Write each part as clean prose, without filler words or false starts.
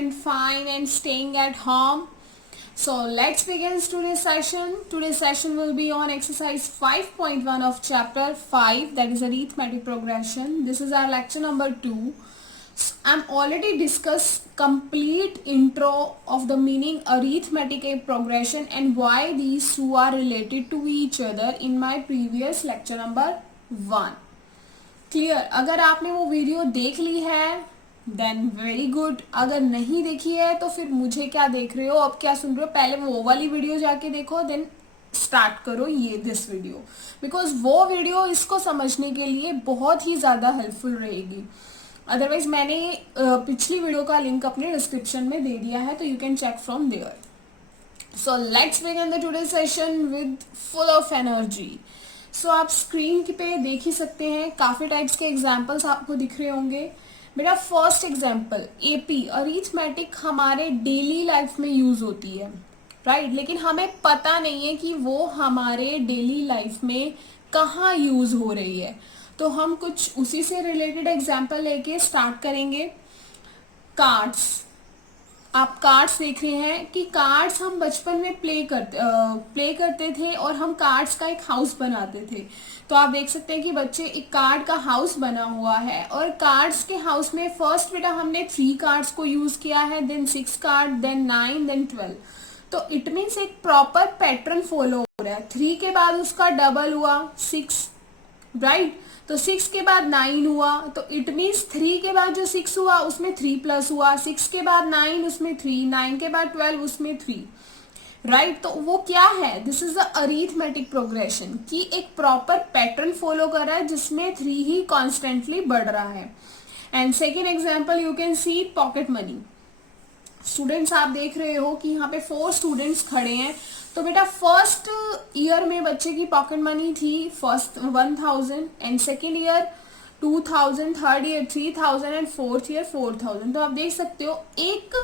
and fine and staying at home. So let's begin today's session. Today's session will be on exercise 5.1 of chapter 5, that is arithmetic progression. This is our lecture number 2. I'm already discussed complete intro of the meaning arithmetic progression and why these two are related to each other in my previous lecture number 1. Clear? अगर आपने वो video देख ली है then very good, अगर नहीं देखी है तो फिर मुझे क्या देख रहे हो, अब क्या सुन रहे हो, पहले वो वाली वीडियो जाके देखो देन स्टार्ट करो ये दिस वीडियो, बिकॉज वो वीडियो इसको समझने के लिए बहुत ही ज़्यादा हेल्पफुल रहेगी. अदरवाइज मैंने पिछली वीडियो का लिंक अपने डिस्क्रिप्शन में दे दिया है, तो you can check from there. So let's begin the today session with full of energy. So आप स्क्रीन पे देख ही सकते हैं, काफ़ी टाइप्स के एग्जाम्पल्स आपको दिख रहे होंगे. मेरा फर्स्ट एग्जाम्पल एपी अरिथमेटिक हमारे डेली लाइफ में यूज़ होती है, राइट लेकिन हमें पता नहीं है कि वो हमारे डेली लाइफ में कहाँ यूज़ हो रही है. तो हम कुछ उसी से रिलेटेड एग्जाम्पल लेके स्टार्ट करेंगे. कार्ड्स, आप कार्ड्स देख रहे हैं कि कार्ड्स हम बचपन में प्ले करते थे और हम कार्ड्स का एक हाउस बनाते थे. तो आप देख सकते हैं कि बच्चे एक कार्ड का हाउस बना हुआ है और कार्ड्स के हाउस में फर्स्ट बेटा हमने 3 कार्ड्स को यूज किया है, देन 6 कार्ड, देन 9, देन 12. तो इट मीन्स एक प्रॉपर पैटर्न फॉलो हो रहा है. 3 के बाद उसका डबल हुआ 6, राइट. तो 6 के बाद 9 हुआ, तो इट मीन्स 3 के बाद जो 6 हुआ उसमें 3 प्लस हुआ, 6 के बाद 9 उसमें 3, 9 के बाद 12 उसमें 3, राइट. तो वो क्या है, this is the arithmetic progression कि एक प्रॉपर पैटर्न फॉलो कर रहा है जिसमें 3 ही कॉन्स्टेंटली बढ़ रहा है. And second example you can see pocket money. Students आप देख रहे हो कि यहाँ पे 4 स्टूडेंट्स खड़े हैं. तो बेटा फर्स्ट ईयर में बच्चे की पॉकेट मनी थी first 1000 and second year 2000, third year 3000 and fourth year 4000. तो आप देख सकते हो एक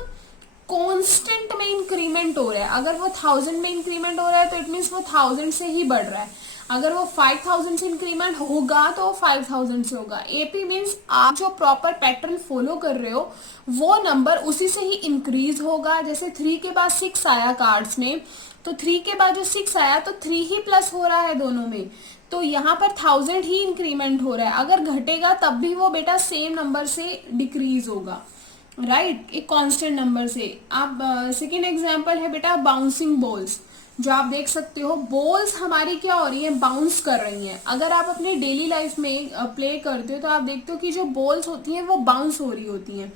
कांस्टेंट में इंक्रीमेंट हो रहा है. अगर वो 1000 में इंक्रीमेंट हो रहा है तो इट मीन्स वो 1000 से ही बढ़ रहा है. अगर वो 5000 से इंक्रीमेंट होगा तो वो 5000 से होगा. एपी मीन्स आप जो प्रॉपर पैटर्न फॉलो कर रहे हो वो नंबर उसी से ही इंक्रीज होगा. जैसे 3 के बाद 6 आया कार्ड्स में, तो 3 के बाद जो 6 आया तो 3 ही प्लस हो रहा है दोनों में, तो यहाँ पर 1000 ही इंक्रीमेंट हो रहा है. अगर घटेगा तब भी वो बेटा सेम नंबर से डिक्रीज होगा, राइट एक कांस्टेंट नंबर से. आप सेकेंड एग्जांपल है बेटा बाउंसिंग बॉल्स. जो आप देख सकते हो बॉल्स हमारी क्या हो रही है, बाउंस कर रही हैं. अगर आप अपने डेली लाइफ में प्ले करते हो तो आप देखते हो कि जो बॉल्स होती हैं वो बाउंस हो रही होती हैं.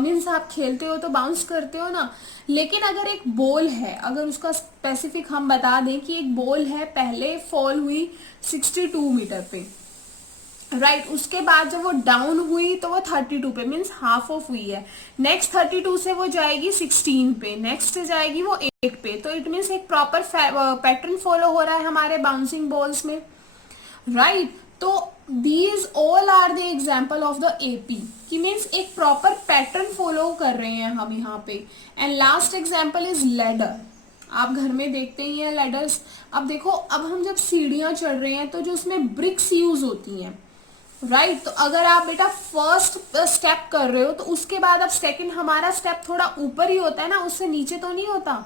मीन्स आप खेलते हो तो बाउंस करते हो ना. लेकिन अगर एक बॉल है, अगर उसका स्पेसिफिक हम बता दें कि एक बॉल है, पहले फॉल हुई 62 मीटर पे, राइट उसके बाद जब वो डाउन हुई तो वो 32 पे मीन्स हाफ ऑफ हुई है. नेक्स्ट 32 से वो जाएगी 16 पे, नेक्स्ट जाएगी वो 8 पे. तो इट मीन्स एक प्रॉपर पैटर्न फॉलो हो रहा है हमारे बाउंसिंग बॉल्स में, राइट. तो these all are the example of the AP कि मीन्स एक प्रॉपर पैटर्न फॉलो कर रहे हैं हम यहाँ पे. And last example is ladder. आप घर में देखते ही हैं लैडर्स. अब देखो अब हम जब सीढ़ियां चढ़ रहे हैं तो जो उसमें ब्रिक्स यूज होती हैं, राइट तो अगर आप बेटा फर्स्ट स्टेप कर रहे हो तो उसके बाद अब सेकंड हमारा स्टेप थोड़ा ऊपर ही होता है ना, उससे नीचे तो नहीं होता.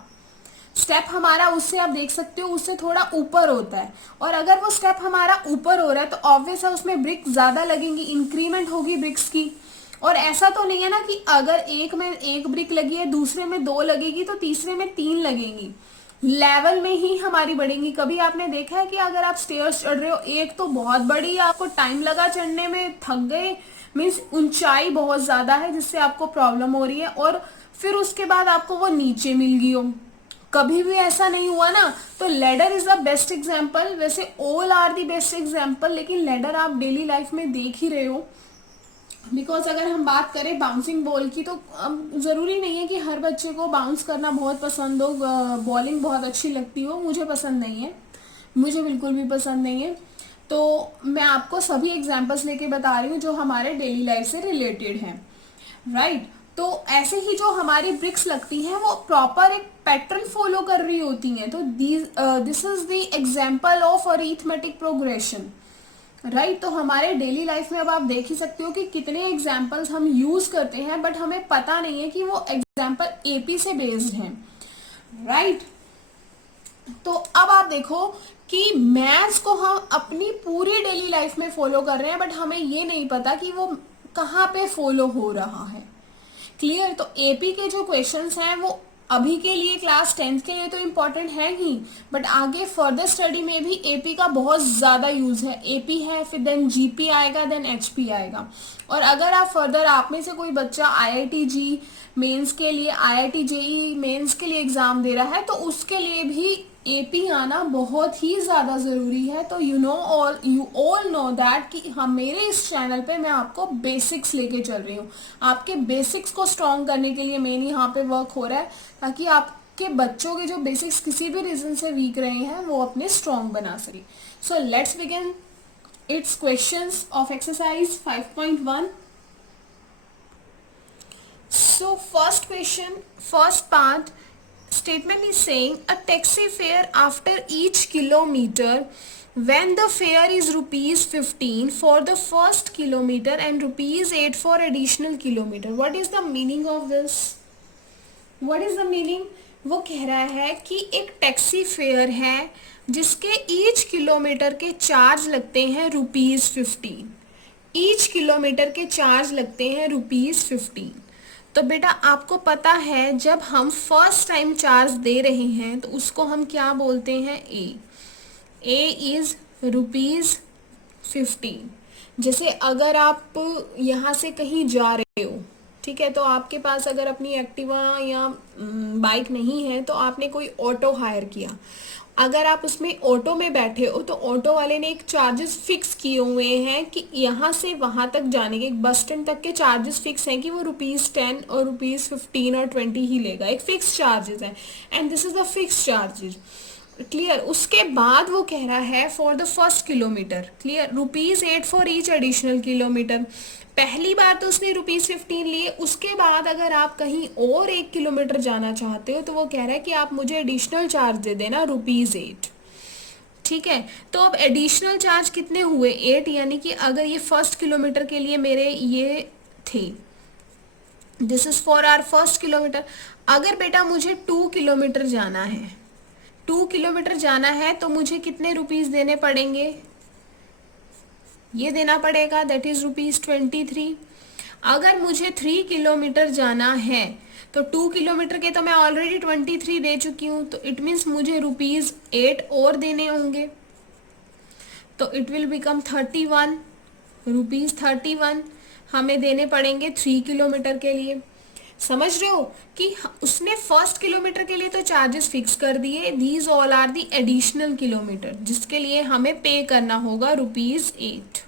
स्टेप हमारा उससे आप देख सकते हो उससे थोड़ा ऊपर होता है. और अगर वो स्टेप हमारा ऊपर हो रहा है तो ऑब्वियस है उसमें ब्रिक ज्यादा लगेंगी, इंक्रीमेंट होगी ब्रिक्स की. और ऐसा तो नहीं है ना कि अगर एक में 1 ब्रिक लगी है, दूसरे में 2 लगेगी तो तीसरे में 3 लगेंगी. लेवल में ही हमारी बढ़ेंगी. कभी आपने देखा है कि अगर आप स्टेयर्स चढ़ रहे हो, एक तो बहुत बड़ी आपको टाइम लगा चढ़ने में, थक गए, मीन्स ऊंचाई बहुत ज्यादा है जिससे आपको प्रॉब्लम हो रही है, और फिर उसके बाद आपको वो नीचे मिल गई हो. कभी भी ऐसा नहीं हुआ ना. तो ladder is the best example. वैसे all are the best example, लेकिन लेडर आप डेली लाइफ में देख ही रहे हो. बिकॉज अगर हम बात करें बाउंसिंग बॉल की तो ज़रूरी नहीं है कि हर बच्चे को बाउंस करना बहुत पसंद हो, बॉलिंग बहुत अच्छी लगती हो. मुझे पसंद नहीं है, मुझे बिल्कुल भी पसंद नहीं है. तो मैं आपको सभी एग्जांपल्स लेके बता रही हूँ जो हमारे डेली लाइफ से रिलेटेड हैं, राइट. तो ऐसे ही जो हमारी ब्रिक्स लगती हैं वो प्रॉपर एक पैटर्न फॉलो कर रही होती हैं. तो this is the example of arithmetic progression. Right तो हमारे डेली लाइफ में अब आप देख ही सकते हो कि कितने एग्जाम्पल्स हम यूज करते हैं, बट हमें पता नहीं है कि वो एग्जाम्पल एपी से बेस्ड हैं, राइट। तो अब आप देखो कि मैथ्स को हम अपनी पूरी डेली लाइफ में फॉलो कर रहे हैं, बट हमें ये नहीं पता कि वो कहाँ पे फॉलो हो रहा है। क्लियर। तो एपी के जो क्वेश्चंस हैं वो अभी के लिए क्लास 10th के लिए तो इम्पोर्टेंट है ही, बट आगे फर्दर स्टडी में भी एपी का बहुत ज़्यादा यूज है। एपी है, फिर देन जीपी आएगा, देन एचपी आएगा। और अगर आप फर्दर, आप में से कोई बच्चा आईआईटी जी मेंस के लिए, आईआईटी जेई मेंस के लिए एग्जाम दे रहा है, तो उसके लिए भी एपी आना बहुत ही ज़्यादा ज़रूरी है। तो यू ऑल नो दैट कि हम मेरे इस चैनल पे मैं आपको बेसिक्स लेके चल रही हूँ। आपके बेसिक्स को स्ट्रॉन्ग करने के लिए मेन यहाँ पे वर्क हो रहा है, ताकि आपके बच्चों के जो बेसिक्स किसी भी रीजन से वीक रहे हैं वो अपने स्ट्रॉन्ग बना सके। सो let's begin it's questions of exercise 5.1. So first question, first part, statement is saying a taxi fare after each kilometer when the fare is rupees 15 for the first kilometer and rupees 8 for additional kilometer. What is the meaning of this? What is the meaning? वो कह रहा है कि एक taxi fare है जिसके each kilometre के charge लगते हैं ₹15। ईच किलोमीटर के चार्ज लगते हैं ₹15। तो बेटा आपको पता है जब हम फर्स्ट टाइम चार्ज दे रहे हैं तो उसको हम क्या बोलते हैं? ए इज ₹15। जैसे अगर आप यहाँ से कहीं जा रहे हो, ठीक है, तो आपके पास अगर अपनी एक्टिवा या बाइक नहीं है तो आपने कोई ऑटो हायर किया। अगर आप उसमें ऑटो में बैठे हो तो ऑटो वाले ने एक चार्जेस फिक्स किए हुए हैं कि यहाँ से वहाँ तक जाने के, एक बस स्टैंड तक के चार्जेस फिक्स हैं कि वो ₹10 और ₹15 और 20 ही लेगा। एक फिक्स चार्जेस है and this is the fix charges. Clear. उसके बाद वो कह रहा है for the first kilometre, clear, ₹8 for each additional kilometre. पहली बार तो उसने ₹15 लिए, उसके बाद अगर आप कहीं और 1 किलोमीटर जाना चाहते हो तो वो कह रहा है कि आप मुझे एडिशनल चार्ज दे देना ₹8। ठीक है। तो अब एडिशनल चार्ज कितने हुए? 8, यानी कि अगर ये फर्स्ट किलोमीटर के लिए मेरे ये थे, this is for our first kilometre. अगर बेटा मुझे 2 किलोमीटर जाना है, 2 किलोमीटर जाना है तो मुझे कितने ₹, देने पड़ेंगे? ये देना पड़ेगा, दैट इज ₹23। अगर मुझे 3 किलोमीटर जाना है तो 2 किलोमीटर के तो मैं ऑलरेडी 23 दे चुकी हूँ, तो इट मीन्स मुझे ₹8 और देने होंगे, तो इट विल बिकम 31, ₹31 हमें देने पड़ेंगे 3 किलोमीटर के लिए। समझ रहे हो कि उसने फर्स्ट किलोमीटर के लिए तो चार्जेस फिक्स कर दिए, these all are the additional kilometre जिसके लिए हमें पे करना होगा ₹8।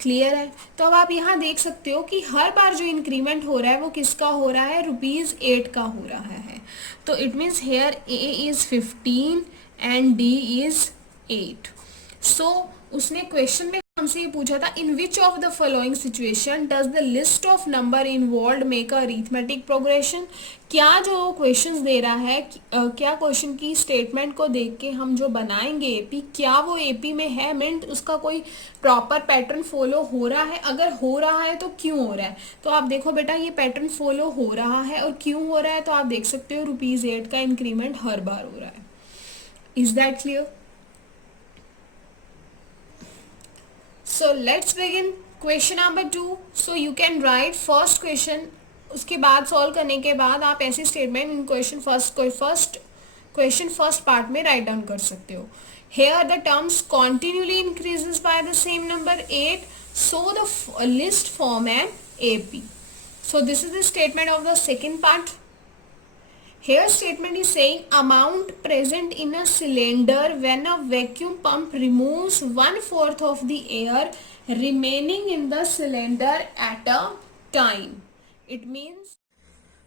क्लियर है। तो अब आप यहाँ देख सकते हो कि हर बार जो इंक्रीमेंट हो रहा है वो किसका हो रहा है? ₹8 का हो रहा है। तो it means here A is 15 and D is 8। So उसने क्वेश्चन में हमसे ये पूछा था, in which of the following situation does the list of number involve make a arithmetic progression. क्या जो क्वेश्चन दे रहा है, क्या क्वेश्चन की स्टेटमेंट को देख के हम जो बनाएंगे एपी, क्या वो एपी में है, मीन्स उसका कोई प्रॉपर पैटर्न फॉलो हो रहा है? अगर हो रहा है तो क्यों हो रहा है? तो आप देखो बेटा ये पैटर्न फॉलो हो रहा है, और क्यों हो रहा है तो आप देख सकते हो ₹8 का इंक्रीमेंट हर बार हो रहा है। Is that clear? So let's begin question number 2. So you can write first question, उसके बाद सॉल्व करने के बाद आप ऐसे statement in question first part में राइट डाउन कर सकते हो। Here the terms continually increases by the same number 8, so the list form an AP. So this is the statement of the second part. Here statement is saying amount present in a cylinder when a vacuum pump removes 1/4 of the air remaining in the cylinder at a time. It means,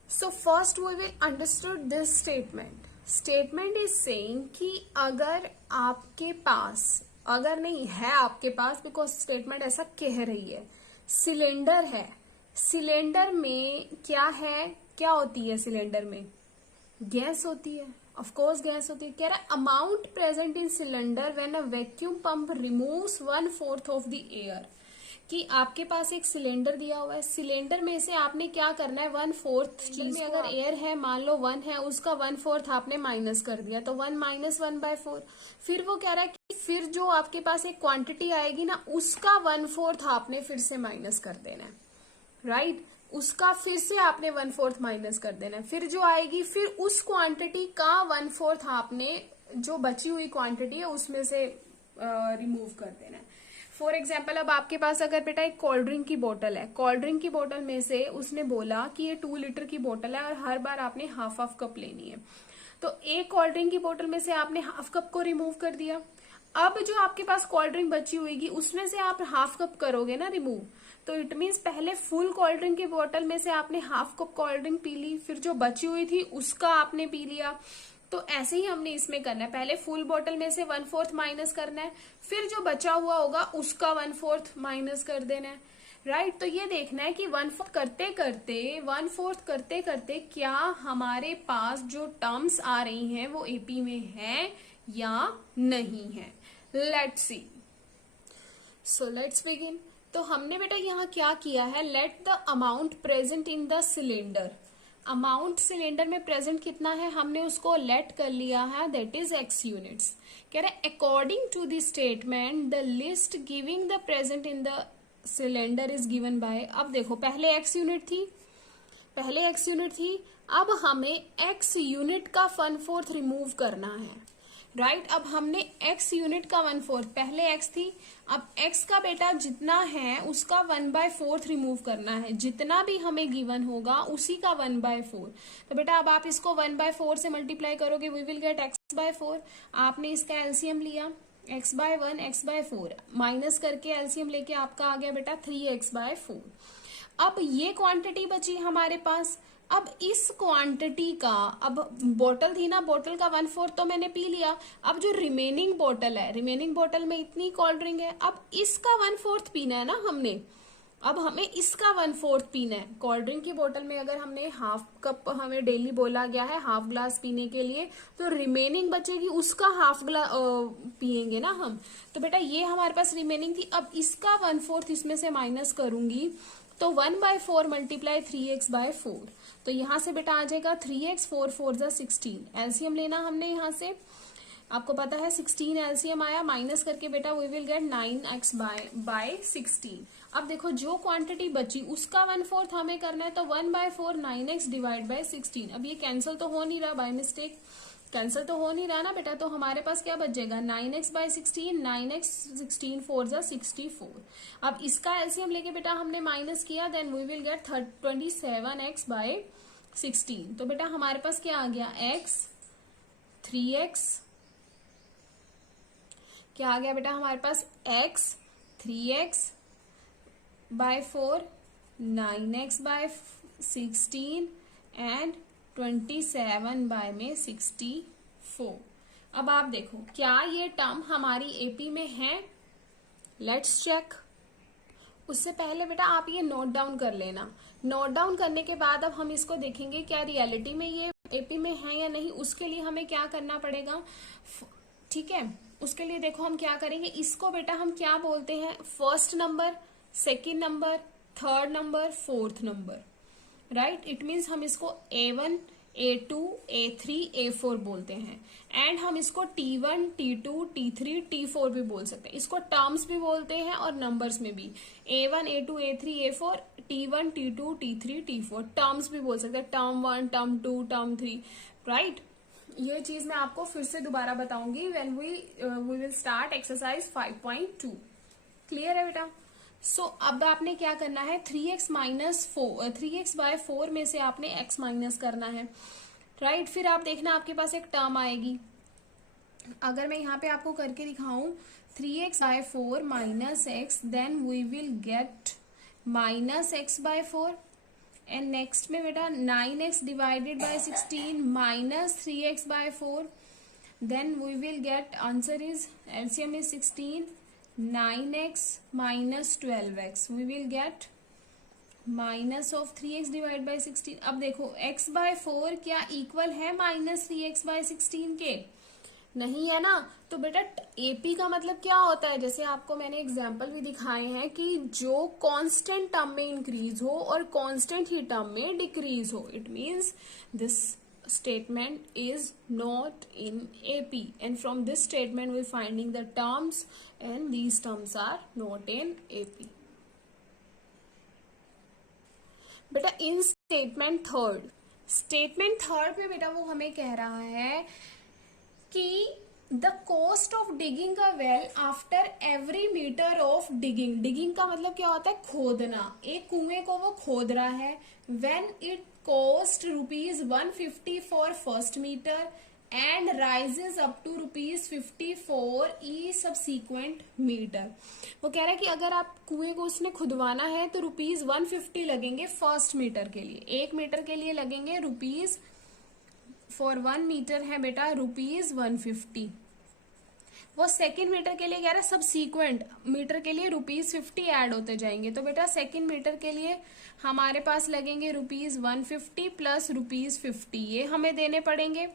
so first we will understood this statement. Statement is saying कि अगर आपके पास, अगर नहीं है आपके पास, because statement ऐसा कह रही है, सिलेंडर है, सिलेंडर में क्या है, क्या होती है सिलेंडर में? गैस होती है, ऑफ कोर्स गैस होती है। कह रहा है amount present in cylinder when a vacuum pump removes 1/4 of the air, कि आपके पास एक सिलेंडर दिया हुआ है, सिलेंडर में से आपने क्या करना है 1/4 चीज में अगर एयर है मान लो 1 है, उसका 1/4 आपने माइनस कर दिया, तो 1 माइनस 1/4। फिर वो कह रहा है कि फिर जो आपके पास एक क्वांटिटी आएगी ना, उसका 1/4 आपने फिर से माइनस कर देना है, राइट। उसका फिर से आपने 1/4 माइनस कर देना है, फिर जो आएगी फिर उस क्वांटिटी का 1/4 आपने जो बची हुई क्वांटिटी है उसमें से रिमूव कर देना है। फॉर एग्जाम्पल अब आपके पास अगर बेटा एक कोल्ड ड्रिंक की बोतल है, कोल्ड ड्रिंक की बोतल में से उसने बोला कि ये 2 लीटर की बोतल है और हर बार आपने हाफ कप लेनी है, तो एक कोल्ड ड्रिंक की बोतल में से आपने हाफ कप को रिमूव कर दिया। अब जो आपके पास कोल्ड ड्रिंक बची हुई उसमें से आप हाफ कप करोगे ना रिमूव, तो इट मीन्स पहले फुल कोल्ड ड्रिंक की बोतल में से आपने हाफ कप कोल्ड ड्रिंक पी ली, फिर जो बची हुई थी उसका आपने पी लिया। तो ऐसे ही हमने इसमें करना है, पहले फुल बोतल में से 1/4 माइनस करना है, फिर जो बचा हुआ होगा उसका 1/4 माइनस कर देना है, राइट। तो ये देखना है कि 1/4 करते करते क्या हमारे पास जो टर्म्स आ रही हैं वो एपी में है या नहीं है। Let's see, so let's begin. तो हमने बेटा यहाँ क्या किया है, let the amount present in the cylinder, amount cylinder में प्रेजेंट कितना है हमने उसको लेट कर लिया है, दैट इज x यूनिट्स। कह रहे according to the statement the list giving the present in the cylinder is given by, अब देखो पहले x यूनिट थी, अब हमें x यूनिट का 1/4 रिमूव करना है, राइट। अब हमने x यूनिट का 1/4, पहले x थी, अब x का बेटा जितना है उसका 1/4 रिमूव करना है, जितना भी हमें गिवन होगा उसी का 1/4। तो बेटा अब आप इसको 1/4 से मल्टीप्लाई करोगे, वी विल गेट x/4। आपने इसका एलसीएम लिया x/1 x/4 माइनस करके एलसीएम लेके आपका आ गया बेटा 3x/4। अब ये क्वांटिटी बची हमारे पास, अब इस क्वांटिटी का, अब बोतल थी ना, बोतल का 1/4 तो मैंने पी लिया, अब जो रिमेनिंग बोतल है, रिमेनिंग बोतल में इतनी कोल्ड ड्रिंक है, अब इसका 1/4 पीना है ना हमने, अब हमें इसका 1/4 पीना है। कोल्ड ड्रिंक की बोतल में अगर हमने हाफ कप हमें डेली बोला गया है हाफ ग्लास पीने के लिए, तो रिमेनिंग बचेगी उसका हाफ ग्लास पियेंगे ना हम। तो बेटा ये हमारे पास रिमेनिंग थी, अब इसका 1/4 इसमें से माइनस करूंगी तो 1/4 मल्टीप्लाई 3x/4, तो यहां से बेटा आ जाएगा 3x 4 जा 16। एलसीएम लेना हमने यहां से, आपको पता है 16 एलसीएम आया, माइनस करके बेटा वी विल गेट 9x/16। अब देखो जो क्वांटिटी बची उसका 1/4 हमें करना है, तो 1/4 9x डिवाइड बाय 16। अब ये कैंसिल तो हो नहीं रहा, बाय मिस्टेक कैंसिल तो हो नहीं रहा ना बेटा, तो हमारे पास क्या बचेगा 9x/16, 9x 16 4 जा 64। अब इसका एलसीएम लेके बेटा हमने माइनस किया, then we will gate 27x/16। तो बेटा हमारे पास क्या आ गया x 3x, क्या आ गया बेटा हमारे पास x 3x/4 9x/16 एंड 27/64। अब आप देखो क्या ये टर्म हमारी एपी में है, लेट्स चेक। उससे पहले बेटा आप ये नोट डाउन कर लेना, नोट डाउन करने के बाद अब हम इसको देखेंगे क्या रियलिटी में ये एपी में है या नहीं। उसके लिए हमें क्या करना पड़ेगा, ठीक है। उसके लिए देखो हम क्या करेंगे, इसको बेटा हम क्या बोलते हैं, first number, second number, third number, fourth number, right. It means हम इसको A1 A2 A3 A4 बोलते हैं, एंड हम इसको T1 T2 T3 T4 भी बोल सकते हैं। इसको टर्म्स भी बोलते हैं और नंबर्स में भी, A1 A2 A3 A4 T1 T2 T3 T4 terms भी बोल सकते हैं, टर्म 1 टर्म 2 टर्म 3, राइट। ये चीज मैं आपको फिर से दोबारा बताऊंगी when we will start exercise 5.2। Clear है बेटा। सो अब आपने क्या करना है, 3x/4 में से आपने x माइनस करना है, राइट। फिर आप देखना आपके पास एक टर्म आएगी, अगर मैं यहाँ पे आपको करके दिखाऊं 3x/4 minus x, then we will get minus x/4, and next में बेटा 9x divided by 16 minus 3x/4, then we will get answer is LCM is 16, 9x minus 12x, we will get minus of 3x divide by 16। अब देखो x bye 4 क्या equal है minus 3x bye 16 के? नहीं है ना। तो बेटा एपी का मतलब क्या होता है, जैसे आपको मैंने एग्जाम्पल भी दिखाए हैं कि जो कांस्टेंट टर्म में इंक्रीज हो और कांस्टेंट ही टर्म में डिक्रीज हो, it means this statement is not in AP, and from this statement we're finding the terms, and these terms are not in AP. बेटा इन स्टेटमेंट थर्ड में बेटा वो हमें कह रहा है कि the cost of digging a well after every metre of digging का मतलब क्या होता है? खोदना। एक कुएं को वो खोद रहा है, when it cost ₹150 for first metre and rises up to ₹50 for each subsequent metre. वो कह रहा है कि अगर आप कुएं को उसने खुदवाना है तो ₹150 लगेंगे फर्स्ट मीटर के लिए, 1 मीटर के लिए लगेंगे रुपीज, फॉर 1 मीटर है बेटा ₹150। वो सेकेंड मीटर के लिए कह रहा है सबसीक्वेंट मीटर के लिए ₹50 ऐड होते जाएंगे। तो बेटा सेकेंड मीटर के लिए हमारे पास लगेंगे ₹150 प्लस ₹50, ये हमें देने पड़ेंगे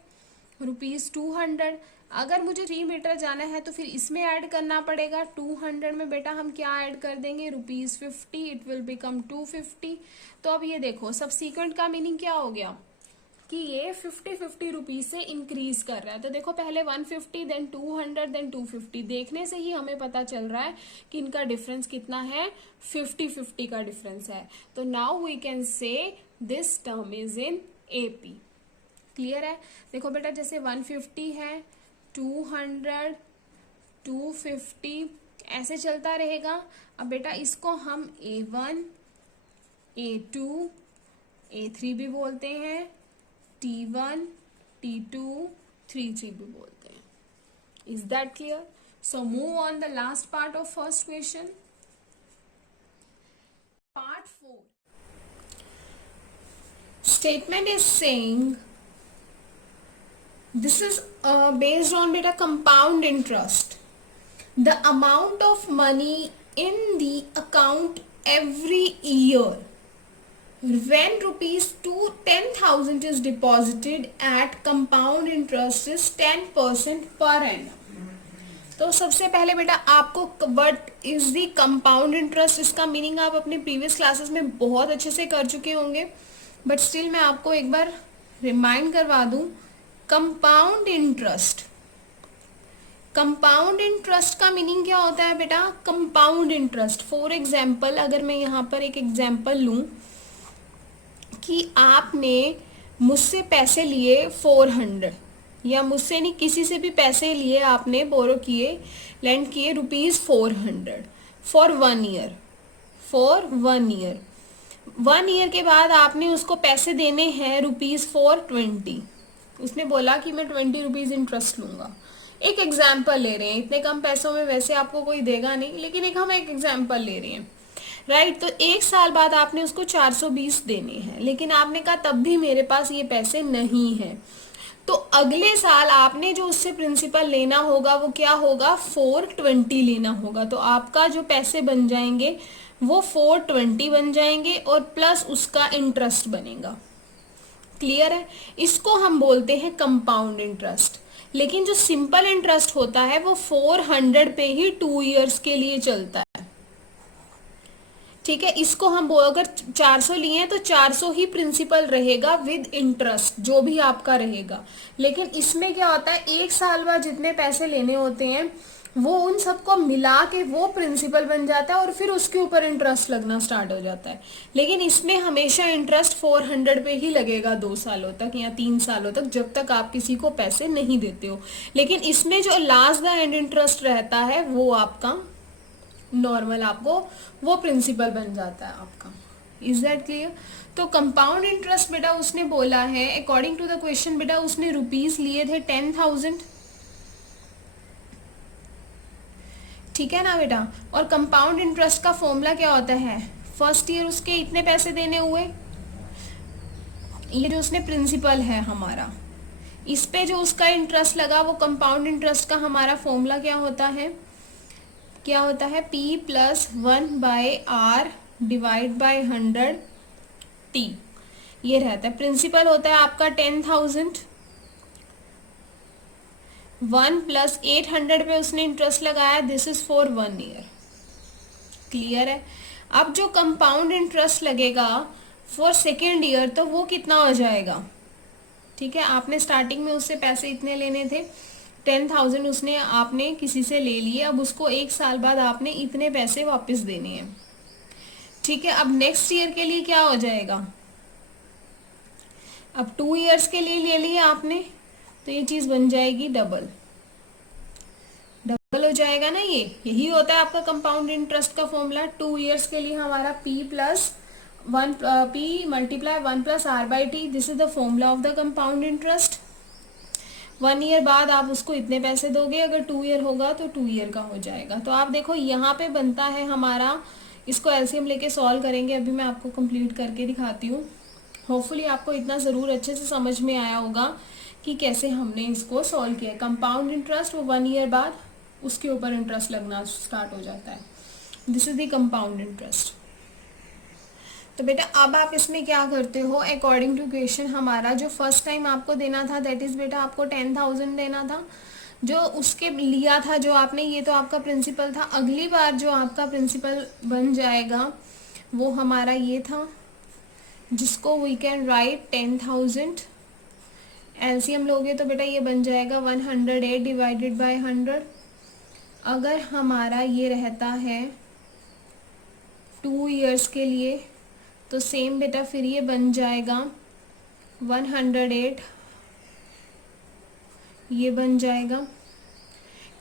₹200। अगर मुझे 3 मीटर जाना है तो फिर इसमें ऐड करना पड़ेगा 200 में बेटा हम क्या ऐड कर देंगे ₹50, इट विल बिकम 250। तो अब ये देखो सबसीक्वेंट का मीनिंग क्या हो गया कि ये 50 रुपीज से इंक्रीज कर रहा है। तो देखो पहले 150 देन 200 देन 250, देखने से ही हमें पता चल रहा है कि इनका डिफरेंस कितना है, 50 का डिफरेंस है। तो now we can say this term is in AP. Clear है? देखो बेटा जैसे 150 है, 200, 250 ऐसे चलता रहेगा। अब बेटा इसको हम A1, A2, A3 भी बोलते हैं, T1, T2, 3 भी बोलते हैं। Is that clear? So move on the last part of first question. Part 4. Statement is saying this is based on beta compound interest. The amount of money in the account every year when ₹10,000 is deposited at compound interest is 10% per annum. तो सबसे पहले बेटा आपको what is the compound interest, इसका meaning आप अपने previous classes में बहुत अच्छे से कर चुके होंगे, बट स्टिल मैं आपको एक बार रिमाइंड करवा दूं। कंपाउंड इंटरेस्ट का मीनिंग क्या होता है बेटा? कंपाउंड इंटरेस्ट, फॉर एग्जाम्पल अगर मैं यहाँ पर एक एग्जाम्पल लूं कि आपने मुझसे पैसे लिए 400, या मुझसे नहीं किसी से भी पैसे लिए, आपने बोरो किए, लेंड किए ₹400 फॉर 1 ईयर। 1 ईयर के बाद आपने उसको पैसे देने हैं ₹420। उसने बोला कि मैं 20 रुपीज इंटरेस्ट लूंगा। एक एग्जाम्पल ले रहे हैं, इतने कम पैसों में वैसे आपको कोई देगा नहीं, लेकिन हम एक एग्जाम्पल ले रहे हैं, राइट। तो 1 साल बाद आपने उसको 420 देने हैं, लेकिन आपने कहा तब भी मेरे पास ये पैसे नहीं है। तो अगले साल आपने जो उससे प्रिंसिपल लेना होगा वो क्या होगा? 420 लेना होगा। तो आपका जो पैसे बन जाएंगे वो 420 बन जाएंगे और प्लस उसका इंटरेस्ट बनेगा। क्लियर है? इसको हम बोलते हैं कंपाउंड इंटरेस्ट। लेकिन जो सिंपल इंटरेस्ट होता है वो 400 पे ही 2 इयर्स के लिए चलता है। ठीक है, इसको हम अगर 400 लिए हैं तो 400 ही प्रिंसिपल रहेगा विद इंटरेस्ट, जो भी आपका रहेगा। लेकिन इसमें क्या होता है, 1 साल बाद जितने पैसे लेने होते हैं वो उन सबको मिला के वो प्रिंसिपल बन जाता है और फिर उसके ऊपर इंटरेस्ट लगना स्टार्ट हो जाता है। लेकिन इसमें हमेशा इंटरेस्ट 400 पे ही लगेगा 2 सालों तक या 3 सालों तक, जब तक आप किसी को पैसे नहीं देते हो। लेकिन इसमें जो लास्ट द एंड इंटरेस्ट रहता है वो आपका नॉर्मल, आपको वो प्रिंसिपल बन जाता है आपका। Is that clear? तो कंपाउंड इंटरेस्ट बेटा उसने बोला है, अकॉर्डिंग टू द क्वेश्चन बेटा उसने रुपीज लिए थे 10,000, ठीक है ना बेटा। और कंपाउंड इंटरेस्ट का फॉर्मूला क्या होता है? फर्स्ट ईयर उसके इतने पैसे देने हुए, ये जो उसने प्रिंसिपल है हमारा, इस पे जो उसका इंटरेस्ट लगा वो कंपाउंड इंटरेस्ट का हमारा फॉर्मूला क्या होता है? P + 1/r divide by 100t ये रहता है। प्रिंसिपल होता है आपका 10,000, 1 प्लस 800 पे उसने इंटरेस्ट लगाया, this is for 1 year. Clear है। अब जो कंपाउंड इंटरेस्ट लगेगा फॉर सेकेंड ईयर तो वो कितना हो जाएगा, ठीक है। आपने स्टार्टिंग में उससे पैसे इतने लेने थे, 10,000 उसने आपने किसी से ले लिए, अब उसको 1 साल बाद आपने इतने पैसे वापस देने हैं, ठीक है। अब नेक्स्ट ईयर के लिए क्या हो जाएगा, अब 2 ईयर्स के लिए ले लिए आपने, तो ये चीज बन जाएगी डबल, डबल हो जाएगा ना। ये यही होता है आपका कंपाउंड इंटरेस्ट का फॉर्मूला। 2 ईयर्स के लिए हमारा p plus 1 p multiply 1 plus r by T, this is the formula of the compound interest. 1 year बाद आप उसको इतने पैसे दोगे, अगर 2 ईयर होगा तो 2 ईयर का हो जाएगा। तो आप देखो यहाँ पे बनता है हमारा, इसको एलसीएम लेके सॉल्व करेंगे, अभी मैं आपको कंप्लीट करके दिखाती हूँ। होपफुली आपको इतना ज़रूर अच्छे से समझ में आया होगा कि कैसे हमने इसको सॉल्व किया। कंपाउंड इंटरेस्ट वो 1 ईयर बाद उसके ऊपर इंटरेस्ट लगना स्टार्ट हो जाता है, this is the compound interest. तो बेटा अब आप इसमें क्या करते हो, अकॉर्डिंग टू क्वेश्चन हमारा जो फर्स्ट टाइम आपको देना था दैट इज बेटा आपको 10,000 देना था, जो उसके लिया था जो आपने, ये तो आपका प्रिंसिपल था। अगली बार जो आपका प्रिंसिपल बन जाएगा वो हमारा ये था, जिसको वी कैन राइट 10,000, एलसीएम लोगे तो बेटा ये बन जाएगा 108 डिवाइडेड बाय 100। अगर हमारा ये रहता है 2 ईयर्स के लिए तो सेम बेटा फिर ये बन जाएगा 108, ये बन जाएगा।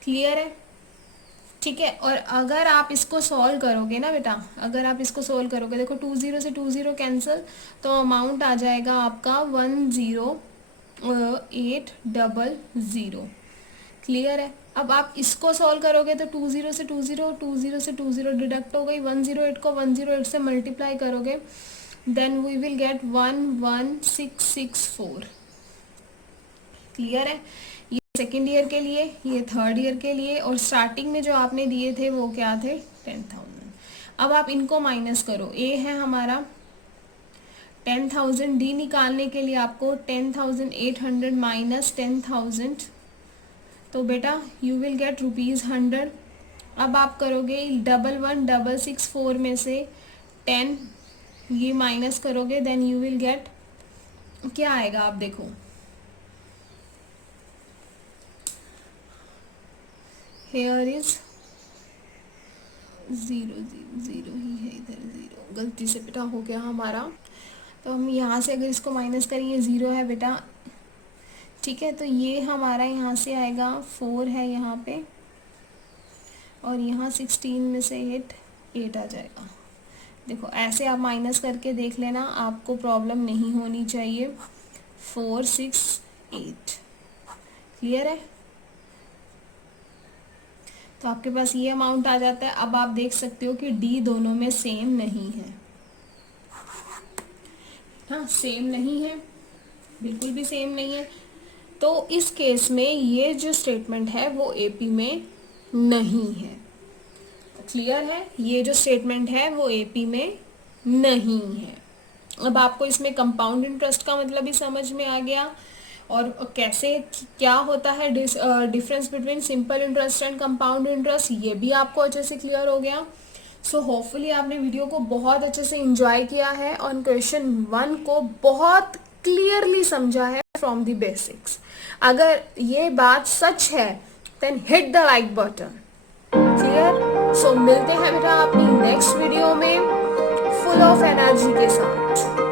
क्लियर है, ठीक है। और अगर आप इसको सॉल्व करोगे ना बेटा, अगर आप इसको सॉल्व करोगे, देखो 20 से 20 कैंसिल, तो अमाउंट आ जाएगा आपका 10800। क्लियर है। अब आप इसको सॉल्व करोगे तो 20 से 20 डिडक्ट हो गई, 108 को 108 से मल्टीप्लाई करोगे, then we will get 11664। Clear है। ये सेकेंड ईयर के लिए, ये थर्ड ईयर के लिए, और स्टार्टिंग में जो आपने दिए थे वो क्या थे, 10,000। अब आप इनको माइनस करो, ए है हमारा 10,000, डी निकालने के लिए आपको 10,800 माइनस 10,000, तो बेटा यू विल गेट ₹100। अब आप करोगे 11,164 में से 10 ये माइनस करोगे, देन यू विल गेट क्या आएगा, आप देखो हेयर इज 0 ही है, इधर 0 गलती से बेटा हो गया हमारा। तो हम यहाँ से अगर इसको माइनस करें, ये 0 है बेटा, ठीक है। तो ये हमारा यहाँ से आएगा 4 है यहाँ पे, और यहाँ 16 में से 8 आ जाएगा। देखो ऐसे आप माइनस करके देख लेना, आपको प्रॉब्लम नहीं होनी चाहिए। 4 6 8 क्लियर है। तो आपके पास ये अमाउंट आ जाता है। अब आप देख सकते हो कि डी दोनों में सेम नहीं है, हाँ सेम नहीं है, बिल्कुल भी सेम नहीं है। तो इस केस में ये जो स्टेटमेंट है वो एपी में नहीं है। क्लियर है, ये जो स्टेटमेंट है वो एपी में नहीं है। अब आपको इसमें कंपाउंड इंटरेस्ट का मतलब भी समझ में आ गया, और कैसे क्या होता है difference between simple interest and compound interest, ये भी आपको अच्छे से क्लियर हो गया। सो होपफुली आपने वीडियो को बहुत अच्छे से एंजॉय किया है और क्वेश्चन 1 को बहुत क्लियरली समझा है फ्रॉम द बेसिक्स। अगर ये बात सच है then hit the like button. Clear. So मिलते हैं बेटा अपनी नेक्स्ट वीडियो में फुल ऑफ एनर्जी के साथ।